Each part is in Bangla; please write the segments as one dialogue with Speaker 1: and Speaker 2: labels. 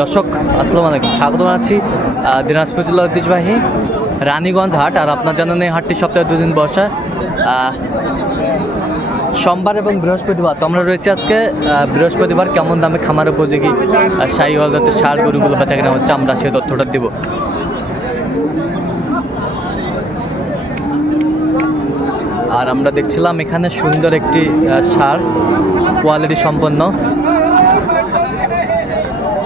Speaker 1: দর্শক, আসসালামু আলাইকুম। স্বাগত জানাচ্ছি দিনাজপুর জেলা ঐতিহ্যবাহী রানীগঞ্জ হাট আর আপনার জানেন এই হাটটি সপ্তাহে দুদিন বসা। সোমবার এবং বৃহস্পতিবার, তো আমরা রয়েছি আজকে বৃহস্পতিবার কেমন দামে খামার উপযোগী শাহী হলদাতে সার গরুগুলো বেচা কেনা হচ্ছে, আমরা সেই তথ্যটা দেবো। আর আমরা দেখছিলাম এখানে সুন্দর একটি সার কোয়ালিটি সম্পন্ন।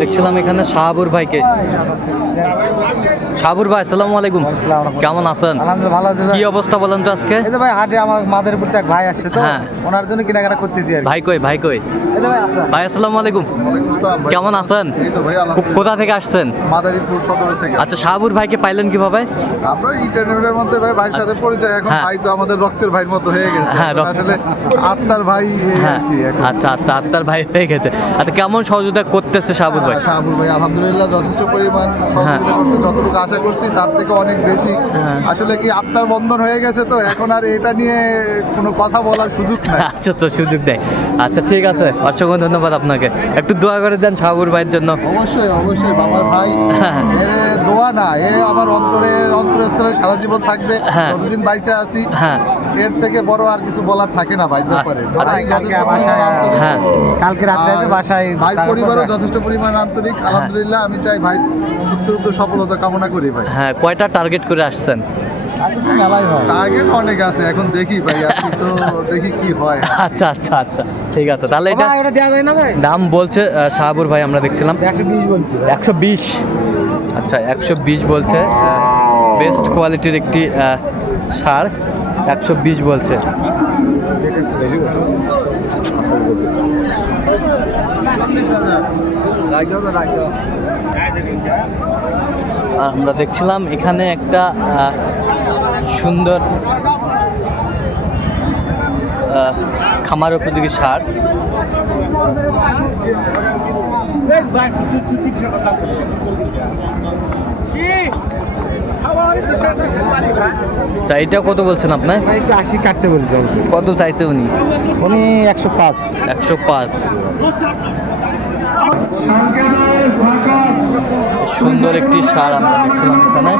Speaker 1: দেখছিলাম এখানে শাহাবুর ভাইকে। শাহাবুর ভাই আসসালামু আলাইকুম। কেমন আছেন?
Speaker 2: ভালো আছে
Speaker 1: কি অবস্থা বলেন তো আজকে?
Speaker 2: এই ভাই হাটে আমার মাদের প্রতি এক ভাই আসছে তো
Speaker 1: হ্যাঁ।
Speaker 2: ওনার জন্য কেনাকাটা করতেছি আর
Speaker 1: ভাই কই ভাই কই?
Speaker 2: ভাই আসা।
Speaker 1: আসসালামু আলাইকুম। কেমন আছেন?
Speaker 3: এই তো ভাই
Speaker 1: কো-
Speaker 3: আলহামদুলিল্লাহ
Speaker 1: কোথা থেকে আসছেন?
Speaker 3: মাদারীপুর সদর থেকে।
Speaker 1: আচ্ছা শাহাবুর ভাইকে পাইলেন কীভাবে?
Speaker 3: আমরা ইন্টারনেটের মধ্যে ভাই ভাইয়ের সাথে পরিচয়। এখন
Speaker 1: হ্যাঁ।
Speaker 3: ভাই তো আমাদের রক্তের ভাইয়ের মতো হয়ে গেছে।
Speaker 1: হ্যাঁ,
Speaker 3: আসলে আত্মার ভাই
Speaker 1: হ্যাঁ। আচ্ছা আচ্ছা আত্মার ভাই হয়ে গেছে। আচ্ছা কেমন সহযোগিতা করতেছে শাহাবুর ভাই।
Speaker 3: শাহাবুর ভাই আলহামদুলিল্লাহ যথেষ্ট পরিমাণ সহযোগিতা করছে যতটুকু আশা করছি তার থেকে অনেক বেশি।
Speaker 1: হ্যাঁ।
Speaker 3: আসলে কি আত্মার বন্ধন হয়ে গেছে তো? এখন আর এটা নিয়ে কোনো কথা বলার সুযোগ নাই।
Speaker 1: আচ্ছা তো সুযোগ দেয় আচ্ছা ঠিক আছে। অসংখ্য ধন্যবাদ আপনাকে। একটু দোয়া করে দেন শাহাবুর ভাইয়ের জন্য।
Speaker 3: অবশ্যই অবশ্যই বাবার ভাই।
Speaker 1: হ্যাঁ।
Speaker 3: এর দোয়া না এ আমার অন্তরের অন্তরস্থলে সারা জীবন থাকবে।
Speaker 1: হ্যাঁ।
Speaker 3: যতদিন বাইচা আছি।
Speaker 1: হ্যাঁ।
Speaker 3: এর থেকে বড় আর কিছু বলার থাকে না ভাই ব্যাপারে।
Speaker 1: আচ্ছা,
Speaker 2: বাসায়
Speaker 1: হ্যাঁ।
Speaker 2: কালকে রাত্রে বাসায়
Speaker 3: ভাই পরিবারও যথেষ্ট পরিমাণ আন্তরিক। আলহামদুলিল্লাহ আমি চাই ভাই উত্তর সফলতা কামনা করি ভাই।
Speaker 1: হ্যাঁ কয়টা টার্গেট করে আসছেন?
Speaker 2: হয়।
Speaker 3: টার্গেট অনেক আছে এখন দেখি ভাই আজকে তো দেখি কি হয়।
Speaker 1: আচ্ছা আচ্ছা আচ্ছা ঠিক আছে তাহলে এটা
Speaker 2: ভাই ওটা দেওয়া যায় না ভাই?
Speaker 1: দাম বলছে শাহাবুর ভাই আমরা দেখছিলাম।
Speaker 2: একশো বিশ বলছি।
Speaker 1: একশো বিশ। আচ্ছা একশো বিশ বলছে বেস্ট কোয়ালিটির একটি সার। একশো বিশ বলছে। আমরা দেখছিলাম এখানে একটা সুন্দর খামার উপযোগী সার। আচ্ছা এটা কত বলছেন আপনার?
Speaker 2: একটু আশি কাটতে বলছি অল্প।
Speaker 1: কত চাইছে উনি?
Speaker 2: উনি একশো পাঁচ।
Speaker 1: একশো পাঁচ। সুন্দর একটি সার আমরা দেখছিলাম এখানে।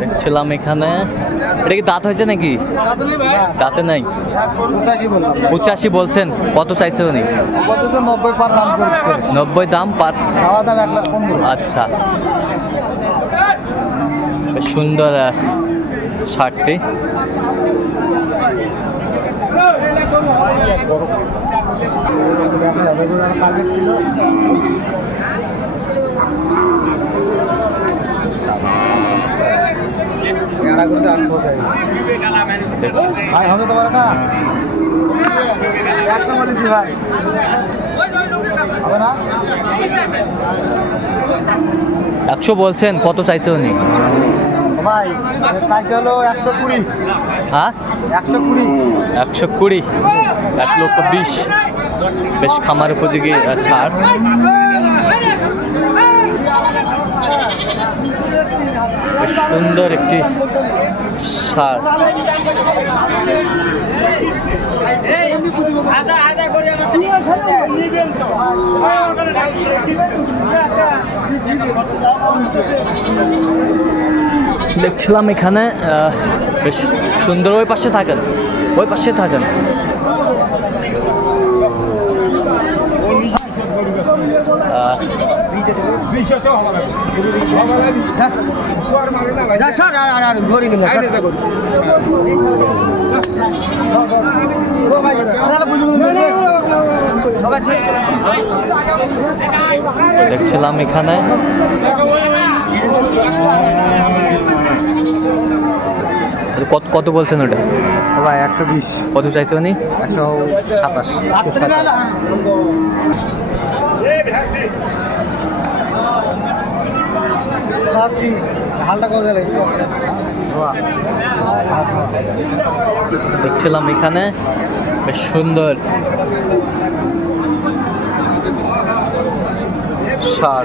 Speaker 1: দেখছিলাম এখানে। এটা কি দাঁত হয়েছে নাকি? দাঁতে নাই
Speaker 2: পঁচাশি
Speaker 1: বলছেন। কত চাইছে উনি?
Speaker 2: নব্বই দাম করছে।
Speaker 1: নব্বই দাম পার।
Speaker 2: খাওয়া দাম এক লাখ
Speaker 1: আচ্ছা। বেশ সুন্দর
Speaker 2: পৌঁছাই ভাই হবে তোমার না একশো বলেছি ভাই হবে না
Speaker 1: একশো বলছেন, কত চাইছে উনি?
Speaker 2: ভাই চাইছে হলো একশো কুড়ি।
Speaker 1: হ্যাঁ?
Speaker 2: একশো কুড়ি।
Speaker 1: একশো কুড়ি? এক লক্ষ বিশ। বেশ খামার উপযোগী সার। সুন্দর একটি সার। দেখছিলাম এখানে বেশ সুন্দর। ওই পাশে থাকেন ওই পাশে থাকেন। দেখছিলাম এখানে। কত কত বলছেন ওটা?
Speaker 2: ভাই একশো বিশ।
Speaker 1: কত চাইছে উনি?
Speaker 2: একশো সাতাশ।
Speaker 1: দেখছিলাম এখানে। বেশ সুন্দর। সার।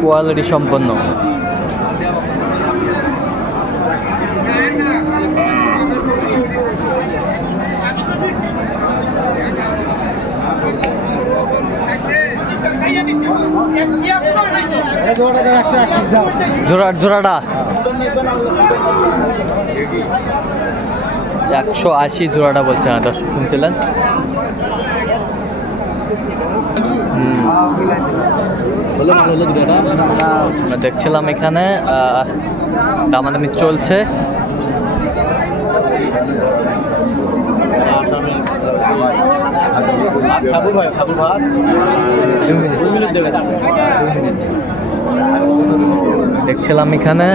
Speaker 1: কোয়ালিটি সম্পন্ন।
Speaker 2: একশো আশি
Speaker 1: জোড়াটা বলছে না দর্শক শুনছিলেন? দেখছিলাম এখানে দামাদামি চলছে। দেখছিলাম এখানে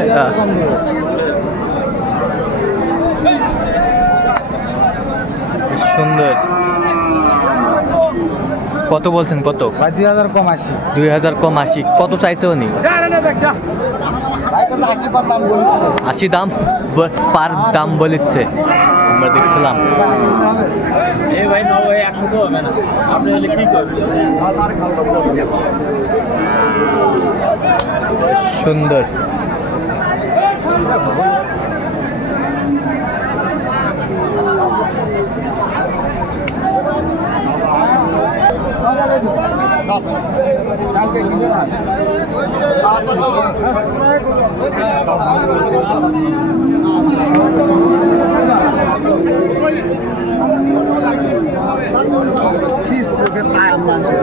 Speaker 1: সুন্দর। কত বলছেন কত?
Speaker 2: দুই হাজার কম আশি।
Speaker 1: দুই হাজার কম আশি। কত চাইছে উনি?
Speaker 2: আশি দাম বলছে
Speaker 1: পার দাম বলিচ্ছে আমরা দেখছিলাম। সুন্দর।
Speaker 2: ফিস ওকে টায়ার মানছে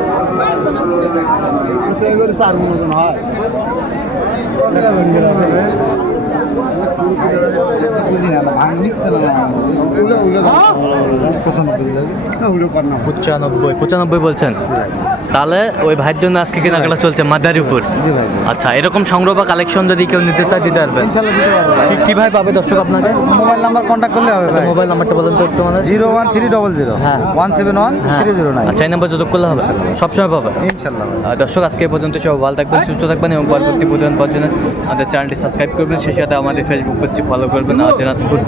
Speaker 2: তো এগুলো চার মন হয় পঁচানব্বই
Speaker 1: পঁচানব্বই বলছেন। তাহলে ওই ভাইয়ের জন্য আজকে কেনাকাটা চলছে মাদারীপুর। আচ্ছা এরকম সংগ্রহ বা কালেকশন যদি কেউ নিতে চায় দিতে পারবেন
Speaker 2: ভাই।
Speaker 1: পাবে দর্শক আপনাকে
Speaker 2: মোবাইল নাম্বার কন্ট্যাক্ট করলে হবে
Speaker 1: মোবাইল নাম্বারটা বলেন তো একটু
Speaker 2: zero one three double zero.
Speaker 1: হ্যাঁ।
Speaker 2: ওয়ান সেভেন ওয়ান
Speaker 1: হ্যাঁ।
Speaker 2: Three zero nine.
Speaker 1: আচ্ছা এই নাম্বার যোগাযোগ করলে হবে। সবসময় পাবে।
Speaker 2: ইনশাল্লাহ
Speaker 1: দর্শক আজকে পর্যন্ত সব ভালো থাকবেন সুস্থ থাকবেন এবং পরবর্তী পর্যন্ত আমাদের চ্যানেলটি সাবস্ক্রাইব করবেন। সেই সাথে আমাদের ফেসবুক পেজটি ফলো করবেন আর দিনাজপুর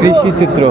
Speaker 1: কৃষি চিত্র।